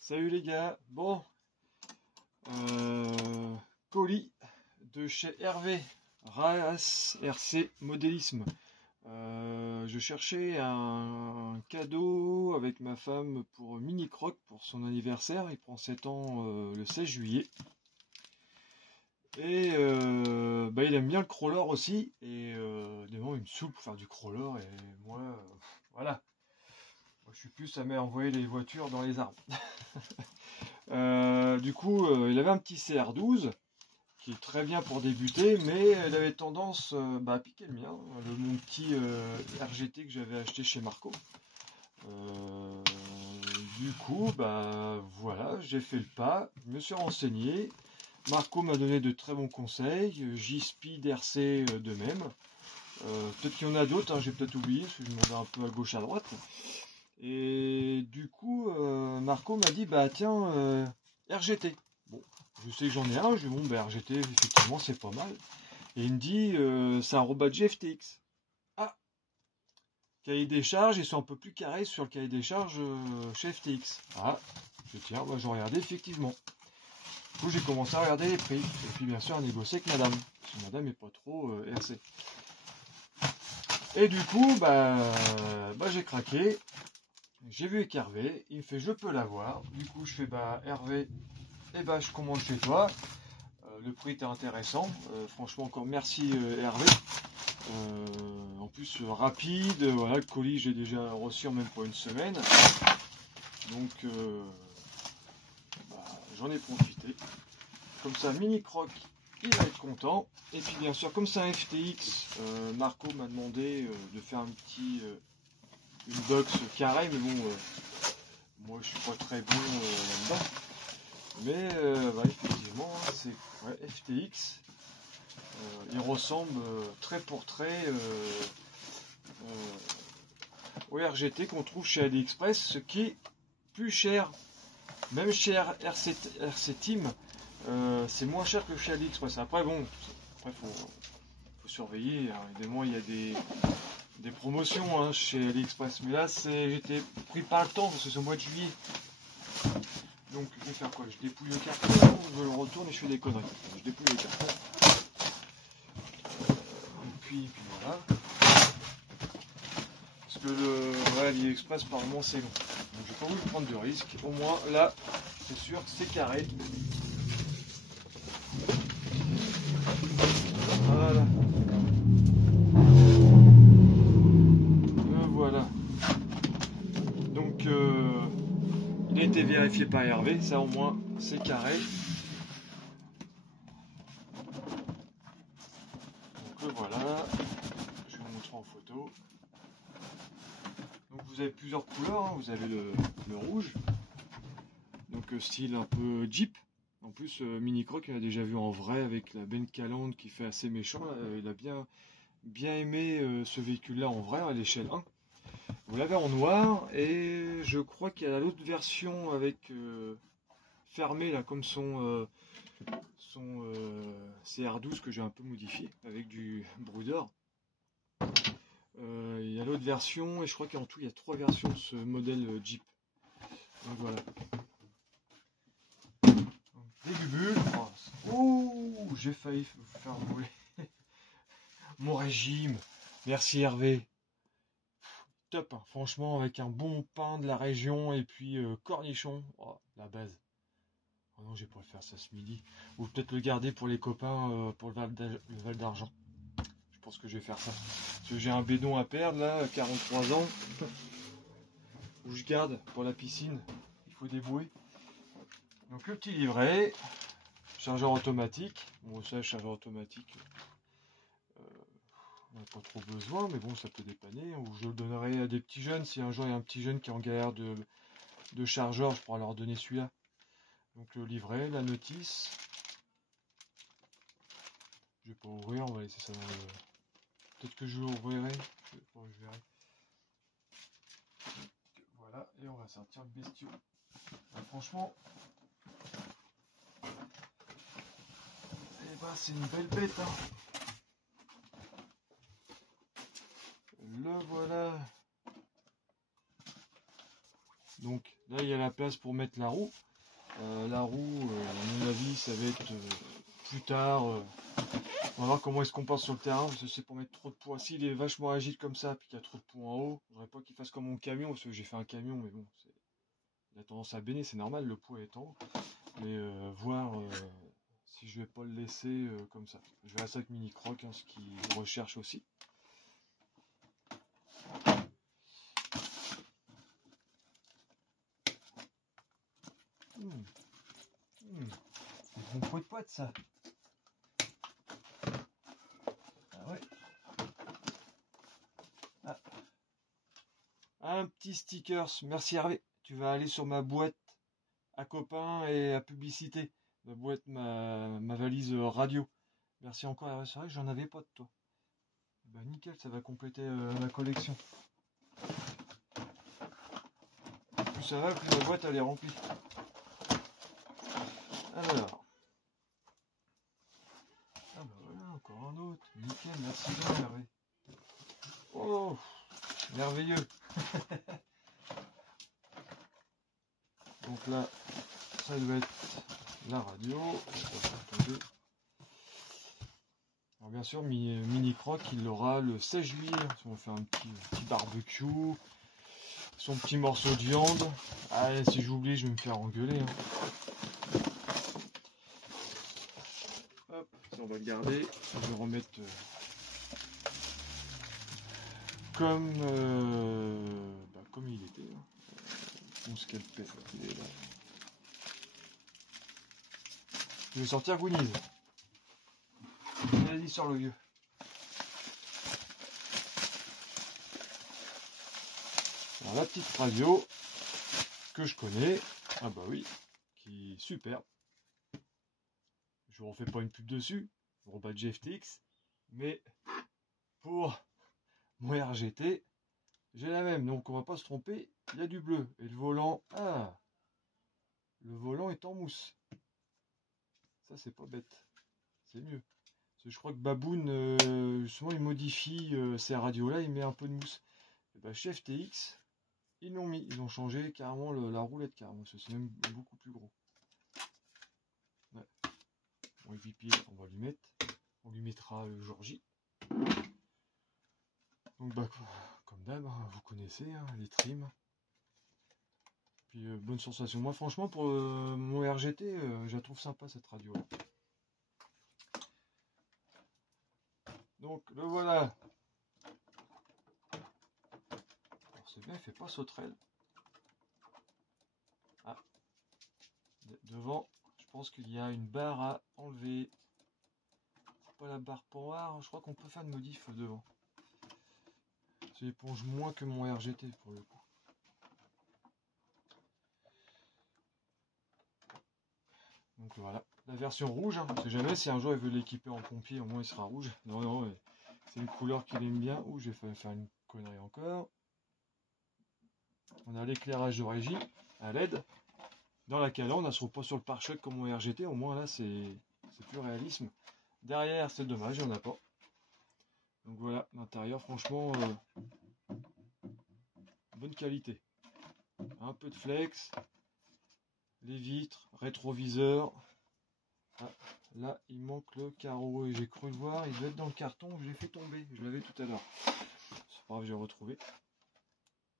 Salut les gars, bon, colis de chez Hervé, RAS RC Modélisme. Je cherchais un cadeau avec ma femme pour Mini Croc pour son anniversaire, il prend 7 ans le 16 juillet. Et il aime bien le crawler aussi, et évidemment il me saoule pour faire du crawler, et moi, voilà. Moi, je suis plus à envoyer les voitures dans les arbres. Du coup, il avait un petit CR12 qui est très bien pour débuter, mais il avait tendance à piquer le mien, mon petit RGT que j'avais acheté chez Marco. Du coup, voilà, j'ai fait le pas, je me suis renseigné. Marco m'a donné de très bons conseils, J-Speed RC de même. Peut-être qu'il y en a d'autres, hein, j'ai peut-être oublié, parce que je demandais un peu à gauche à droite. Et du coup, Marco m'a dit, tiens, RGT. Bon, je sais que j'en ai un, je dis bon, RGT, effectivement, c'est pas mal. Et il me dit, c'est un Robadge FTX. Ah, cahier des charges, ils sont un peu plus carrés sur le cahier des charges chez FTX. Ah, je tiens, je regardais effectivement. Du coup, j'ai commencé à regarder les prix. Et puis, bien sûr, à négocier avec madame. Parce que madame n'est pas trop RC. Et du coup, j'ai craqué. J'ai vu avec Hervé, il me fait je peux l'avoir. Du coup je fais Hervé, je commande chez toi. Le prix était intéressant. Franchement encore merci Hervé. En plus rapide, voilà, le colis j'ai déjà reçu même pour une semaine. Donc j'en ai profité. Comme ça Mini Croc il va être content. Et puis bien sûr comme c'est un FTX, Marco m'a demandé de faire une box carrée, mais bon moi je suis pas très bon là-dedans. Mais effectivement, c'est FTX. Il ressemble trait pour trait au RGT qu'on trouve chez AliExpress, ce qui est plus cher. Même chez RC Team, c'est moins cher que chez AliExpress. Après, faut surveiller. Hein. Évidemment, il y a des promotions hein, chez AliExpress. Mais là, j'étais pris par le temps parce que c'est au mois de juillet. Donc je vais faire quoi? Je dépouille le carton, je le retourne et je fais des conneries. Je dépouille le carton. Et puis voilà. Parce que AliExpress apparemment c'est long. Donc j'ai pas voulu prendre de risque. Au moins là, c'est sûr, c'est carré. Voilà. Voilà. Donc il a été vérifié par Hervé, ça au moins c'est carré. Donc voilà, je vais vous montrer en photo. Donc vous avez plusieurs couleurs, hein. Vous avez le rouge, donc style un peu Jeep. En plus Mini Croc il a déjà vu en vrai avec la Ben Calandre qui fait assez méchant. Il a bien aimé ce véhicule là en vrai à l'échelle 1. Vous l'avez en noir et je crois qu'il y a l'autre version avec fermé là comme son CR12 que j'ai un peu modifié avec du Bruder. Il y a l'autre version et je crois qu'en tout il y a 3 versions de ce modèle Jeep. Donc voilà. Des bubules. Oh, j'ai failli faire voler mon régime. Merci Hervé. Top, hein. Franchement avec un bon pain de la région et puis cornichon. Oh, la base. Oh non, j'ai pas le faire ça ce midi. Ou peut-être le garder pour les copains pour le Val d'Argent. Je pense que je vais faire ça. Parce que j'ai un bédon à perdre là, 43 ans. Où je garde pour la piscine. Il faut débrouiller. Donc le petit livret. Chargeur automatique. Bon ça, chargeur automatique. On n'a pas trop besoin, mais bon, ça peut dépanner. Ou je le donnerai à des petits jeunes. Si un jour il y a un petit jeune qui est en galère de chargeur, je pourrai leur donner celui-là. Donc le livret, la notice. Je vais pas ouvrir, on va laisser ça dans le... Peut-être que je l'ouvrirai. Je verrai. Donc, voilà, et on va sortir le bestiau. Franchement, c'est une belle bête. Hein. Le voilà. Donc Là, il y a la place pour mettre la roue. La roue, à mon avis, ça va être plus tard. On va voir comment il se comporte sur le terrain, parce que c'est pour mettre trop de poids. S'il est vachement agile comme ça, puis qu'il y a trop de poids en haut, je voudrais pas qu'il fasse comme mon camion, parce que j'ai fait un camion, mais bon, il a tendance à baigner, c'est normal, le poids est en haut. Mais voir si je vais pas le laisser comme ça. Je vais à ça avec Mini Croc, hein, ce qu'il recherche aussi. C'est bon pot de poète ça. Ah ouais. Ah. Un petit stickers. Merci Hervé. Tu vas aller sur ma boîte à copains et à publicité. Ma boîte, ma valise radio. Merci encore Hervé. C'est vrai que j'en avais pas de toi. Bah nickel, ça va compléter ma collection. Plus ça va, plus la boîte elle est remplie. Alors. Ah bah voilà, encore un autre. Nickel, merci bien Hervé. Oh, merveilleux. Donc là, ça doit être la radio. Alors bien sûr, Mini Croc, il l'aura le 16 juillet. On va faire un petit barbecue. Son petit morceau de viande. Ah, si j'oublie, je vais me faire engueuler. Hein. Hop, ça on va le garder. Je vais remettre comme il était. Hein. Mon scalpel, il est là. Je vais sortir Goonies. Vas-y, sors le vieux. Alors la petite radio que je connais, ah bah oui, qui est super. Je ne refais pas une pub dessus, je ne pas de GFTX, mais pour mon RGT, j'ai la même, donc on va pas se tromper, il y a du bleu. Et le volant, le volant est en mousse. Ça c'est pas bête, c'est mieux. Parce que je crois que Baboon, justement il modifie ces radios là, il met un peu de mousse. Et bah chez FTX, ils l'ont mis, ils ont changé carrément la roulette carrément, c'est même beaucoup plus gros. Ouais. Bon, et puis on va lui mettre, on lui mettra le jour J. Donc bah comme d'hab, hein, vous connaissez hein, les trims. Puis bonne sensation. Moi franchement pour mon RGT, je la trouve sympa cette radio là. Donc le voilà. Alors c'est bien, il fait pas sauterelle. Ah. Devant, je pense qu'il y a une barre à enlever. C'est pas la barre power, je crois qu'on peut faire une modif devant. Ça éponge moins que mon RGT pour le coup. Donc voilà, la version rouge, hein. On sait jamais si un jour il veut l'équiper en pompier, au moins il sera rouge. Non, non, c'est une couleur qu'il aime bien. Ouh, j'ai failli faire une connerie encore. On a l'éclairage d'origine à LED. Dans la calandre, on ne se trouve pas sur le pare-choc comme mon RGT, au moins là c'est plus réalisme. Derrière, c'est dommage, il n'y en a pas. Donc voilà, l'intérieur, franchement, bonne qualité. Un peu de flex, les vitres, rétroviseur. Ah, là, il manque le carreau et j'ai cru le voir, il doit être dans le carton, je l'ai fait tomber, je l'avais tout à l'heure. C'est pas grave, j'ai retrouvé.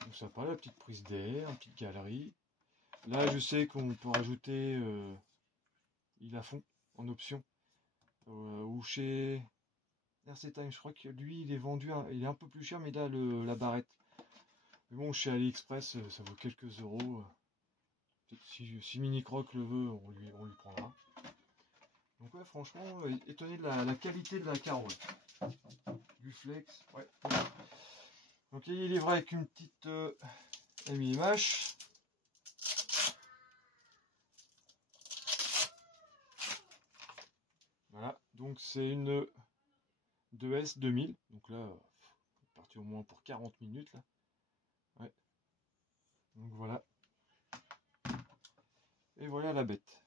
Donc sympa, la petite prise d'air, une petite galerie. Là, je sais qu'on peut rajouter il a fond en option. Ou chez RC Time, je crois que lui, il est vendu, il est un peu plus cher, mais il a la barrette. Mais bon, chez AliExpress, ça vaut quelques euros. Peut-être si Mini Croc le veut, on lui prendra. Donc ouais, franchement, étonné de la qualité de la carole. Du flex, ouais. Donc il est livré avec une petite MIMH. Voilà, donc c'est une 2S 2000. Donc là, on est parti au moins pour 40 minutes là. Ouais. Donc voilà. Et voilà la bête.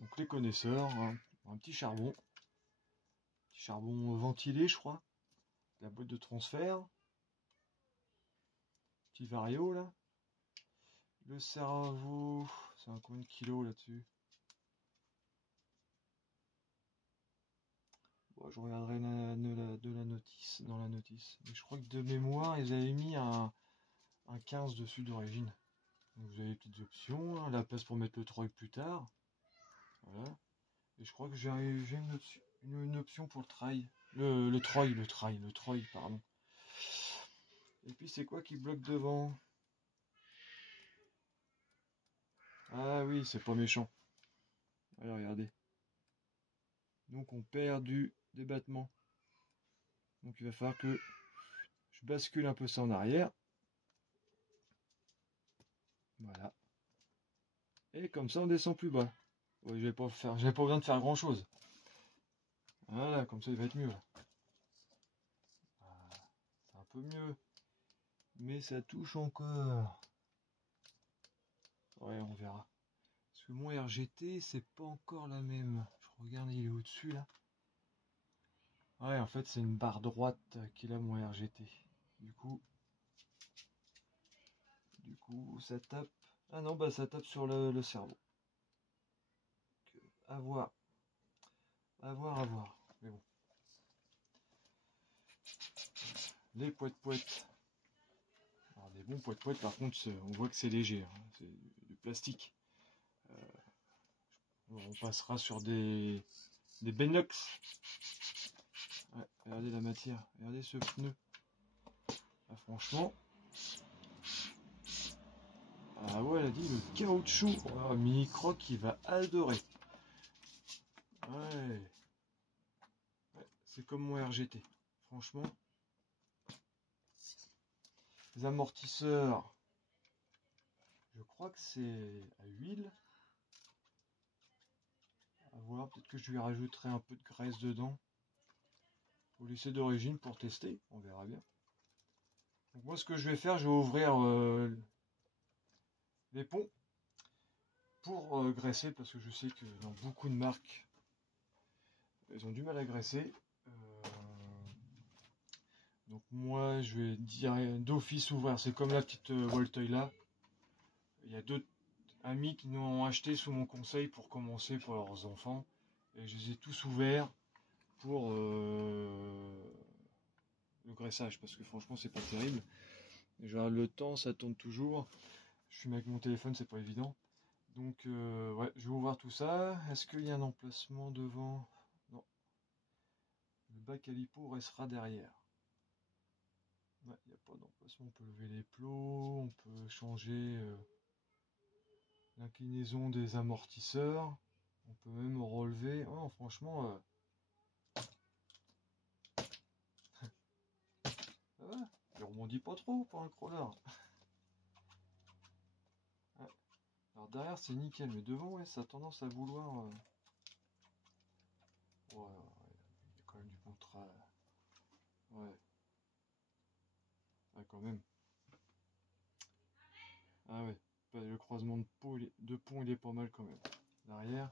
Donc les connaisseurs, hein, un petit charbon ventilé je crois, la boîte de transfert. petit vario là. Le cerveau, c'est un combien de kilos là-dessus? Bon, je regarderai de la notice, dans la notice. Mais je crois que de mémoire, ils avaient mis un 15 dessus d'origine. Donc vous avez les petites options, hein, la place pour mettre le Troy plus tard. Voilà. Et je crois que j'ai une option pour le trail. Le Troy, pardon. Et puis c'est quoi qui bloque devant? Ah oui, c'est pas méchant. Alors regardez. Donc on perd du débattement. Donc il va falloir que je bascule un peu ça en arrière. Voilà. Et comme ça on descend plus bas. Ouais, j'avais pas besoin de faire grand chose. Voilà, comme ça il va être mieux là. Ah, c'est un peu mieux. Mais ça touche encore. Ouais, on verra. Parce que mon RGT, c'est pas encore la même. Je regarde, il est au-dessus là. Ouais, en fait, c'est une barre droite qui est là, mon RGT. Du coup, ça tape. Ah non, bah ça tape sur le cerveau. À voir. À voir, à voir. Mais bon. Les poètes. Alors, des bons poètes, par contre, on voit que c'est léger. Hein. C'est du plastique. On passera sur des Benox. Ouais, regardez la matière. Regardez ce pneu. Ah, franchement. Ah ouais, elle a dit le caoutchouc. Oh, Mini Croc, il va adorer. Ouais. C'est comme mon RGT. Franchement. Les amortisseurs. Je crois que c'est à huile. À voir, peut-être que je lui rajouterai un peu de graisse dedans. Au lycée d'origine pour tester. On verra bien. Donc moi, ce que je vais faire, je vais ouvrir les ponts pour graisser, parce que je sais que dans beaucoup de marques, elles ont du mal à graisser. Donc moi, je vais dire d'office ouvrir. C'est comme la petite Waltoy là. Il y a d'autres amis qui nous ont acheté sous mon conseil pour commencer pour leurs enfants. Et je les ai tous ouverts pour le graissage, parce que franchement, c'est pas terrible. Genre, le temps, ça tourne toujours. Je fume avec mon téléphone, c'est pas évident. Donc, ouais, je vais ouvrir tout ça. Est-ce qu'il y a un emplacement devant? Non. Le bac à lipo restera derrière. Ouais, il n'y a pas d'emplacement. On peut lever les plots, on peut changer l'inclinaison des amortisseurs. On peut même relever. Oh, franchement, ça va. Il rebondit pas trop pour un crawler. Ouais. Alors derrière, c'est nickel, mais devant, ouais, ça a tendance à vouloir. Ouais, il y a quand même du contrat. Ouais. Ah, quand même. Ah ouais. Le croisement de pont, il est pas mal quand même. L'arrière.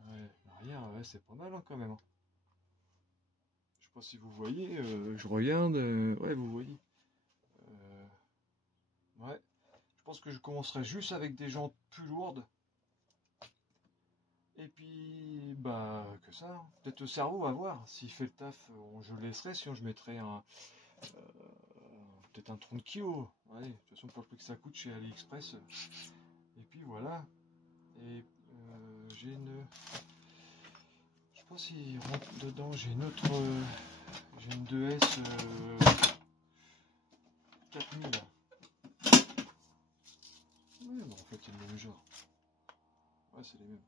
Ouais, l'arrière, ouais, c'est pas mal hein, quand même. Hein. Je sais pas si vous voyez, je regarde. Ouais, vous voyez. Ouais. Je pense que je commencerai juste avec des jantes plus lourdes. Et puis, bah, que ça. Hein. Peut-être le cerveau, à voir. S'il fait le taf, je le laisserai. Sinon, je mettrai peut-être un 30 kg. Ouais, de toute façon, pour le prix que ça coûte chez AliExpress. Et puis voilà. Et j'ai une. Je sais pas s'il rentre dedans. J'ai une autre. J'ai une 2S 4000. Ouais, bon, en fait, c'est le même genre. Ouais, c'est les mêmes.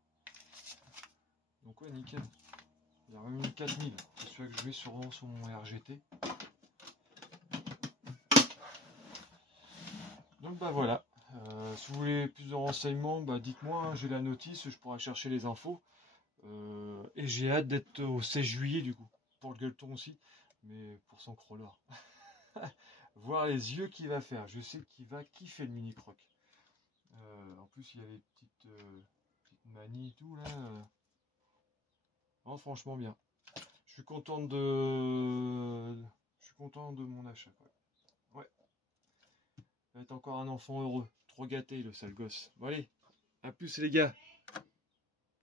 Donc, ouais, nickel. Il y a même une 4000. C'est celui que je mets sur mon RGT. Donc, bah voilà. Si vous voulez plus de renseignements, bah dites-moi. Hein, j'ai la notice, je pourrai chercher les infos. Et j'ai hâte d'être au 16 juillet, du coup. Pour le gueuleton aussi. Mais pour son crawler. Voir les yeux qu'il va faire. Je sais qu'il va kiffer le mini croc. En plus, il y a les petites manies et tout là. Non, franchement bien. Je suis content de mon achat. Quoi. Ouais. va être encore un enfant heureux. Trop gâté, le sale gosse. Bon allez, à plus les gars.